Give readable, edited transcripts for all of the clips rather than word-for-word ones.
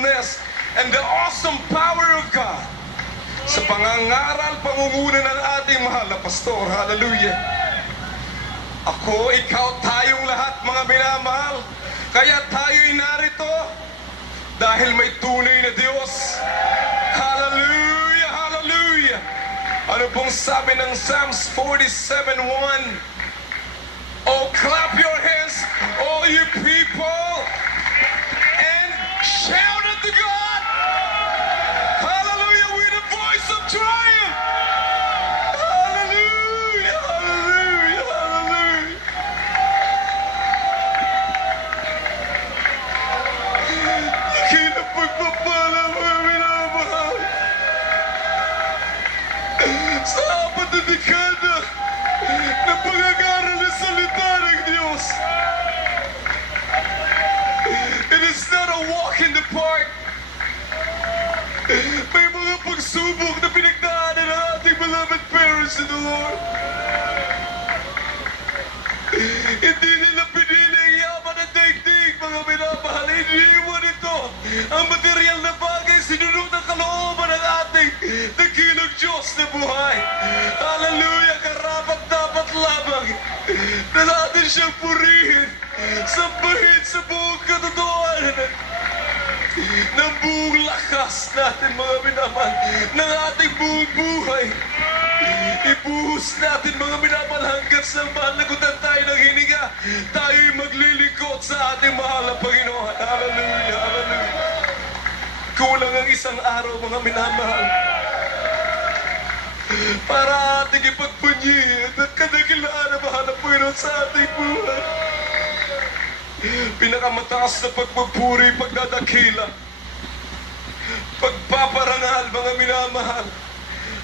faithfulness and the awesome power of God. Sa pangangaral, pangunguna ng ating mahal na pastor. Hallelujah. Ako, ikaw, tayong lahat mga minamahal. Kaya tayo'y narito dahil may tunay na Diyos. Hallelujah, hallelujah. Ano pong sabi ng Psalms 47:1? Oh, clap your hands, all you people, and shout unto God. Hallelujah, with a voice of triumph. Hallelujah, hallelujah, hallelujah. Laki na pagpapala mga minamahal. Sa apat na dekada na pag-aaral ng salita ng Diyos. It is not a walk in the park. May mga pagsubok na pinagdaanan ng ating beloved parents in the Lord. Hindi nila pinili ang yaman at daigdig, mga minamahal. Iniiwan ito ang material na bagay, sinunod ang kalooban ng ating dakilang Diyos na buhay. Hallelujah! Karapat-dapat lamang na natin siyang purihin, sambahin sa buong katotohanan ng buong lakas natin, mga minamahal, ng ating buong buhay. Ibuhos natin, mga minamahal, hanggang sa malagutan tayo ng hininga. Tayo'y maglilingkod sa ating mahal na Panginoon. Hallelujah, hallelujah. Kulang ang isang araw, mga minamahal, para ating ipagpunyi at kadakilaan na mahal na Panginoon sa ating buhay. Pinakamataas na pagpupuri, pagdadakila, pagpaparangal, mga minamahal,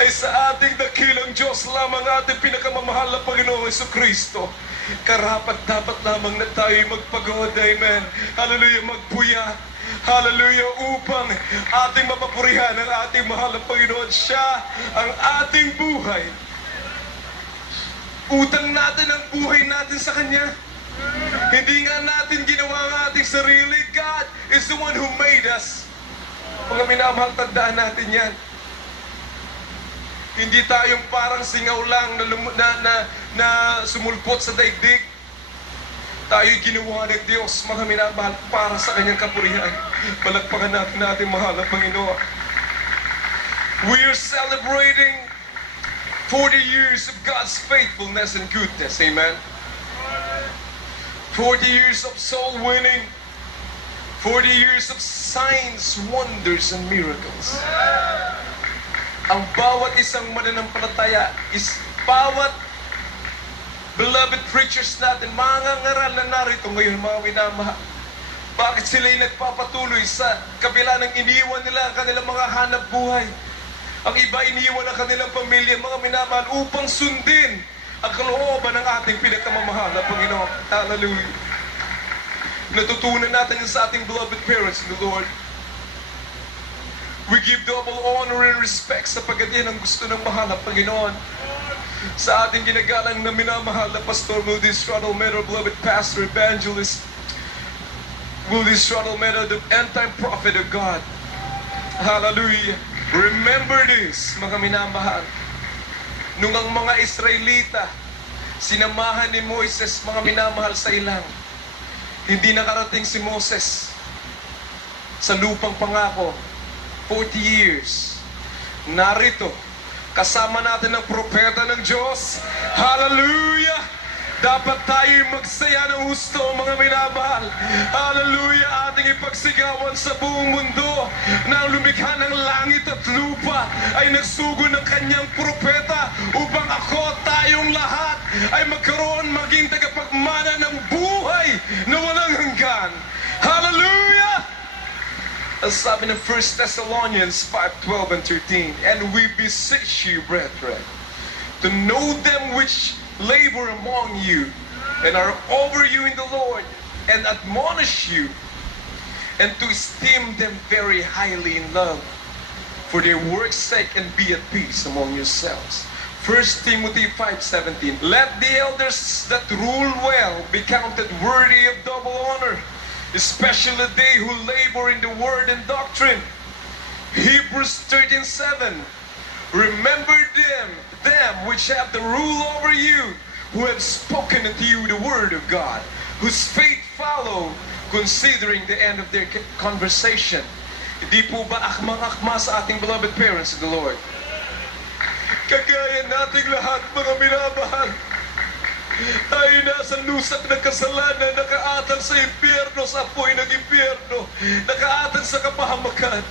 ay sa ating dakilang Diyos lamang, ating pinakamamahal na Panginoong Jesucristo. Karapat-dapat lamang na tayo'y magpagod, amen. Hallelujah, magpuyat. Hallelujah, upang ating mapapurihan ang ating mahal na Panginoon. Siya ang ating buhay. Utang natin ang buhay natin sa Kanya. Hindi nga natin ginawa ang ating sarili. God is the one who made us. Mga minamahal, tandaan natin yan. Hindi tayong parang singaw lang na sumulpot sa daigdig. Tayo'y ginawa ng Diyos, mga minamahal, para sa Kanyang kapurihan. Palakpakan natin ating mahal na Panginoon. We are celebrating 40 years of God's faithfulness and goodness. Amen. 40 years of soul winning. 40 years of signs, wonders, and miracles. Ang bawat isang mananampalataya is bawat beloved preachers natin, mga ngaral na narito ngayon, mga minamahal. Bakit sila'y nagpapatuloy sa kabila ng iniwan nila ang kanilang mga hanap buhay? Ang iba iniwan ang kanilang pamilya, mga minamahal, upang sundin ang kalooban ng ating pinakamamahal na Panginoon. Hallelujah. Natutunan natin sa ating beloved parents in the Lord. We give double honor and respect sapagkat yan ang gusto ng mahal na Panginoon. Sa ating ginagalang na minamahal na Pastor Moody Strudel Meadow, beloved Pastor, Evangelist Moody Strudel Meadow, the end-time prophet of God. Hallelujah. Remember this, mga minamahal. Nung ang mga Israelita sinamahan ni Moises, mga minamahal, sa ilang, hindi nakarating si Moses sa lupang pangako. 40 years. Narito, kasama natin ang propeta ng Diyos. Hallelujah! Dapat tayo'y magsaya ng husto, mga minamahal. Hallelujah! Ating ipagsigawan sa buong mundo na ang lumikha ng langit at lupa ay nagsugo ng kanyang propeta upang ako, tayong lahat ay magkaroon, maging tagapagmana ng buhay na walang hanggan. Hallelujah! Ang sabi ng 1 Thessalonians 5:12 and 13, and we beseech you, brethren, to know them which labor among you and are over you in the Lord, and admonish you, and to esteem them very highly in love, for their work's sake, and be at peace among yourselves. 1 Timothy 5:17, let the elders that rule well be counted worthy of double honor, especially they who labor in the word and doctrine. Hebrews 13:7. Remember them which have the rule over you, who have spoken unto you the word of God, whose faith follow, considering the end of their conversation. Hindi po ba akmang-akma sa ating beloved parents in the Lord? Kagaya nating lahat, mga minamahal, tayo nasa lusak ng kasalanan, nakaatan sa impyerno, sa apoy ng impyerno, nakaatan sa kapahamakan.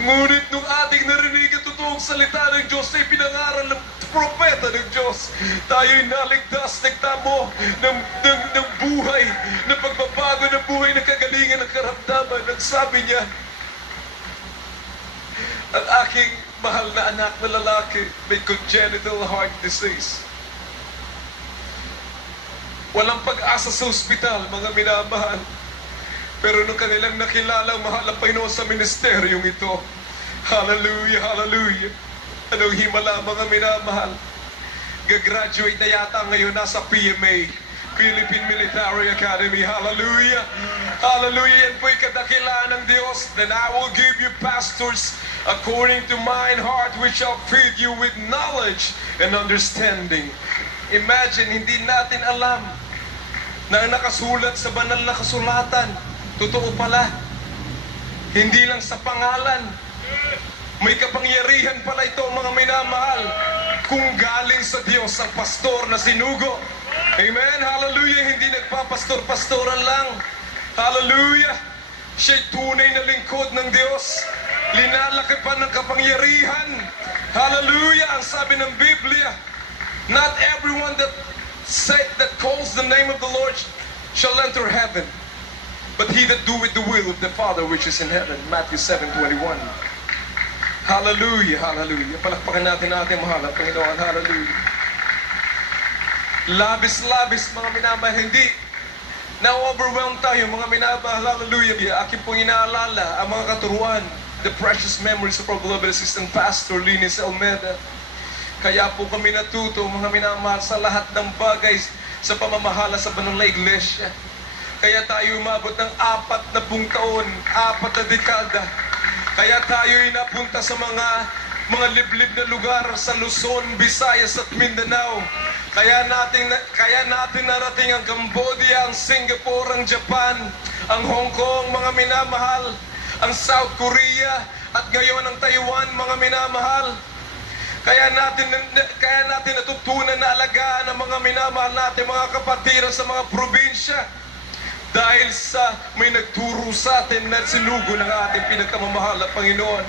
Ngunit nung ating narinig ang totoong salita ng Diyos ay pinangaral ng propeta ng Diyos, tayo'y naligtas, nagtamo ng buhay, ng pagbabago ng buhay, ng kagalingan ng karamdaman. Ang sabi niya, ang aking mahal na anak na lalaki may congenital heart disease. Walang pag-asa sa ospital, mga minamahal. Pero nung kanilang nakilala ang mahal na Panginoon sa ministeryong ito, hallelujah, hallelujah. Anong himala, mga minamahal? Gagraduate na yata ngayon, nasa PMA, Philippine Military Academy. Hallelujah, hallelujah. Yan po'y kadakilaan ng Diyos. Then I will give you pastors according to mine heart, which shall feed you with knowledge and understanding. Imagine, hindi natin alam na ang nakasulat sa banal na kasulatan, totoo pala. Hindi lang sa pangalan. May kapangyarihan pala ito, mga minamahal, kung galing sa Diyos ang pastor na sinugo. Amen, hallelujah. Hindi nagpapastor-pastoran lang. Hallelujah. Siya'y tunay na lingkod ng Diyos. Linalaki pa ng kapangyarihan. Hallelujah. Ang sabi ng Biblia, not everyone that calls the name of the Lord shall enter heaven, but he that doeth the will of the Father which is in heaven. Matthew 7:21. Hallelujah, hallelujah. Palakpakan natin ating mahal ang Panginoon. Hallelujah. Labis-labis, mga minamahal. Hindi na-overwhelm tayo, mga minamahal. Hallelujah. Akin pong inaalala ang mga katuruan, the precious memories of our beloved assistant pastor, Linis Almeida. Kaya po kami natuto, mga minamahal, sa lahat ng bagay sa pamamahala sa banal na iglesia. Kaya tayo umabot ng 40 taon, 4 na dekada. Kaya tayo'y napunta sa mga liblib na lugar sa Luzon, Visayas at Mindanao. Kaya natin narating ang Cambodia, ang Singapore, ang Japan, ang Hong Kong, mga minamahal, ang South Korea, at ngayon ang Taiwan, mga minamahal. Kaya natin natutunan na alagaan ang mga minamahal natin, mga kapatiran sa mga probinsya. Dahil sa may nagturo sa atin na sinugo ng ating pinagkamamahal na Panginoon.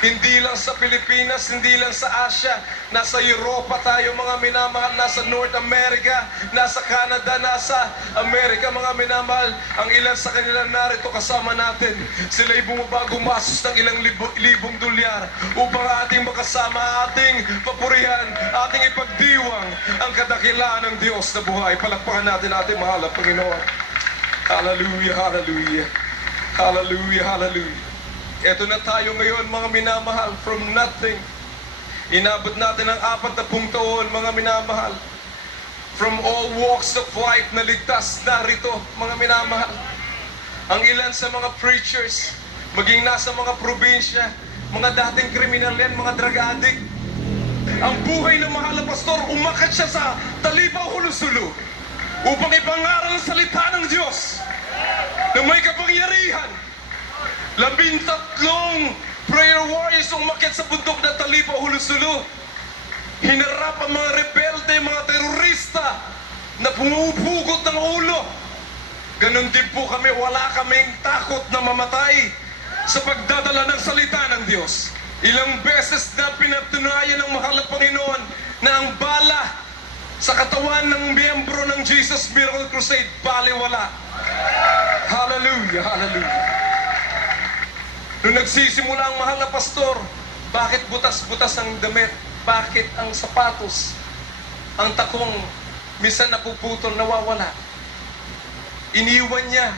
Hindi lang sa Pilipinas, hindi lang sa Asia, nasa Europa tayo, mga minamahal, nasa North America, nasa Canada, nasa Amerika, mga minamahal. Ang ilan sa kanila narito kasama natin. Sila'y bumaba, gumasos ng ilang libong dolyar upang ating makasama, ating papurihan, ating ipagdiwang ang kadakilaan ng Diyos na buhay. Palakpakan natin ating mahal na Panginoon. Hallelujah, hallelujah. Hallelujah, hallelujah. Ito na tayo ngayon, mga minamahal, from nothing. Inabot natin ang 40 taon, mga minamahal. From all walks of life na ligtas narito, mga minamahal. Ang ilan sa mga preachers, maging nasa mga probinsya, mga dating kriminal yan, mga drug addict. Ang buhay ng mahal na pastor, umakat siya sa Talipa, Hulusulu, upang ipangaral ang salita ng Diyos na may kapangyarihan. 13 prayer warriors umakyat sa bundok ng Talipa, Hulusulu. Hinarap ang mga rebelde, mga terorista na pumupugot ng ulo. Ganon din po kami, wala kaming takot na mamatay sa pagdadala ng salita ng Diyos. Ilang beses na pinatunayan ng mahal na Panginoon na ang bala sa katawan ng miyembro ng Jesus Miracle Crusade, baliwala. Hallelujah, hallelujah. Nung nagsisimula ang mahal na pastor, bakit butas-butas ang damit? Bakit ang sapatos, ang takong, minsan napuputol, nawawala? Iniwan niya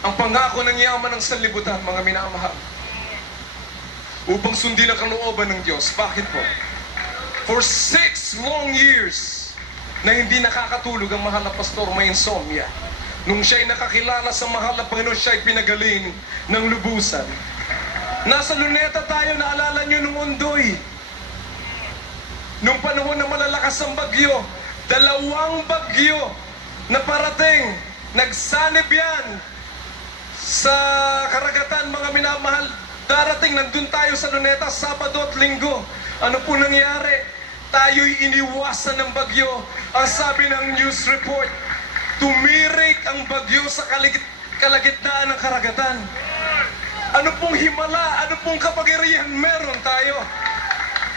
ang pangako ng yaman ng sanlibutan, mga minamahal, upang sundin ang kalooban ng Diyos. Bakit po? For 6 long years na hindi nakakatulog ang mahal na pastor, may insomnia. Nung siya'y nakakilala sa mahal na Panginoon, siya'y pinagaling ng lubusan. Nasa Luneta tayo, naalala nyo nung Ondoy. Nung panahon na malalakas ang bagyo, 2 bagyo na parating, nagsanib yan sa karagatan, mga minamahal. Darating, nandun tayo sa Luneta, Sabado at Linggo. Ano po nangyari? Tayo'y iniwasan ng bagyo. Ang sabi ng news report, tumirik ang bagyo sa kalagitnaan ng karagatan. Ano pong himala, ano pong kapangyarihan meron tayo?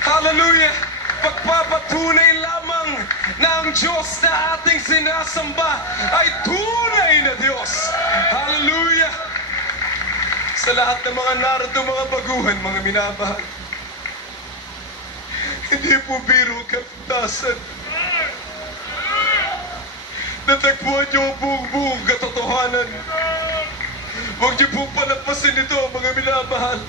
Hallelujah! Pagpapatunay lamang na ang Diyos na ating sinasamba ay tunay na Diyos. Hallelujah! Sa lahat ng mga narito, mga baguhan, mga minamahal, hindi po biro kaptasan. Natagpuan niyo ang buong katotohanan. Huwag niyo pong palampasin ito, mga minamahal.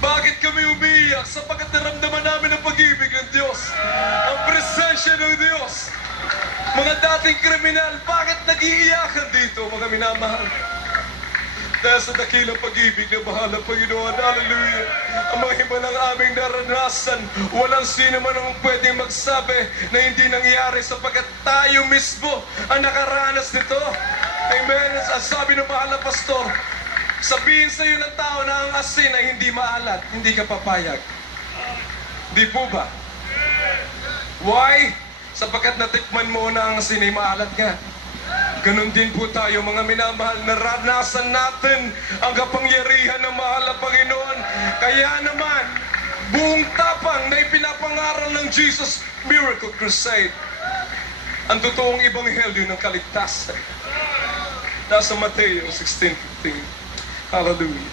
Bakit kami umiiyak? Sapagkat naramdaman namin ang pag-ibig ng Diyos, ang presensya ng Diyos. Mga dating kriminal, bakit nag-iiyakan dito, mga minamahal? Dahil sa dakilang pag-ibig na mahal ng Panginoon. Hallelujah! Ang mga himalang aming naranasan, walang sino man ang pwedeng magsabi na hindi nangyari sapagkat tayo mismo ang nakaranas nito. Amen. Ang sabi ng mahal na pastor, sabihin sa iyo ng tao na ang asin ay hindi maalat, hindi ka papayag. Di po ba? Why? Sapagkat natikman mo na ang asin ay maalat nga. Ganon din po tayo, mga minamahal, naranasan natin ang kapangyarihan ng mahal na Panginoon. Kaya naman, buong tapang na ipinapangaral ng Jesus Miracle Crusade, ang totoong ebanghelyo ng kaligtasan. Nasa Mateo 16:15. Hallelujah.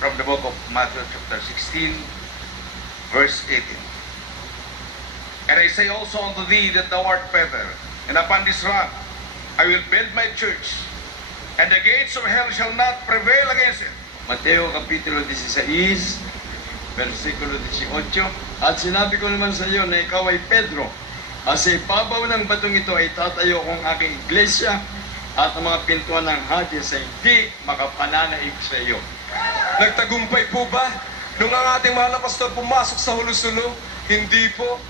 From the book of Matthew chapter 16, verse 18. And I say also unto thee that thou art Peter, and upon this rock I will build my church, and the gates of hell shall not prevail against it. Mateo Kapitulo 16, versikulo 18. At sinabi ko naman sa iyo na ikaw ay Pedro, at sa ibabaw ng batong ito ay tatayo kong aking iglesia, at ang mga pintuan ng Hades ay hindi makapananaig sa iyo. Nagtagumpay po ba nung ang ating mahal na pastor pumasok sa hulusulo? Hindi po.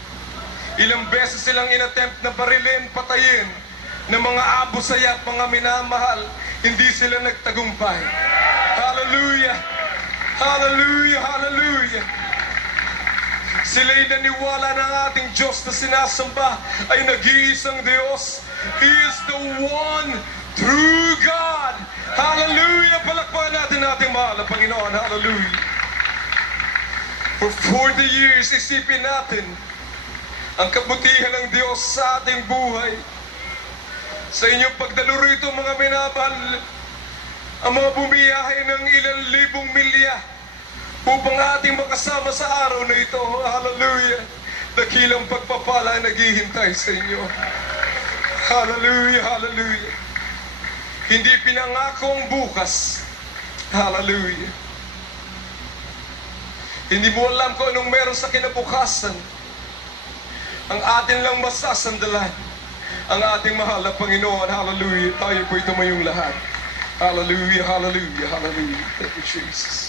Ilang beses silang inattempt na barilin, patayin ng mga abusaya at mga minamahal, hindi sila nagtagumpay. Hallelujah! Hallelujah! Hallelujah! Sila'y naniwala ng ating Diyos na sinasamba ay nag-iisang Diyos. He is the one true God. Hallelujah! Palakpakan natin ating mahal na Panginoon. Hallelujah! For 40 years, isipin natin ang kabutihan ng Diyos sa ating buhay. Sa inyong pagdalo rito, mga minamahal, ang mga bumiyahe ng ilang libong milya upang ating makasama sa araw na ito. Hallelujah! Dakilang pagpapala naghihintay sa inyo. Hallelujah! Hallelujah! Hindi pinangako ang bukas. Hallelujah! Hindi mo alam kung anong meron sa kinabukasan. Ang atin lang masasandalan ang ating mahal na Panginoon. Hallelujah! Tayo po'y tumayong lahat. Hallelujah! Hallelujah! Hallelujah! Thank you, Jesus.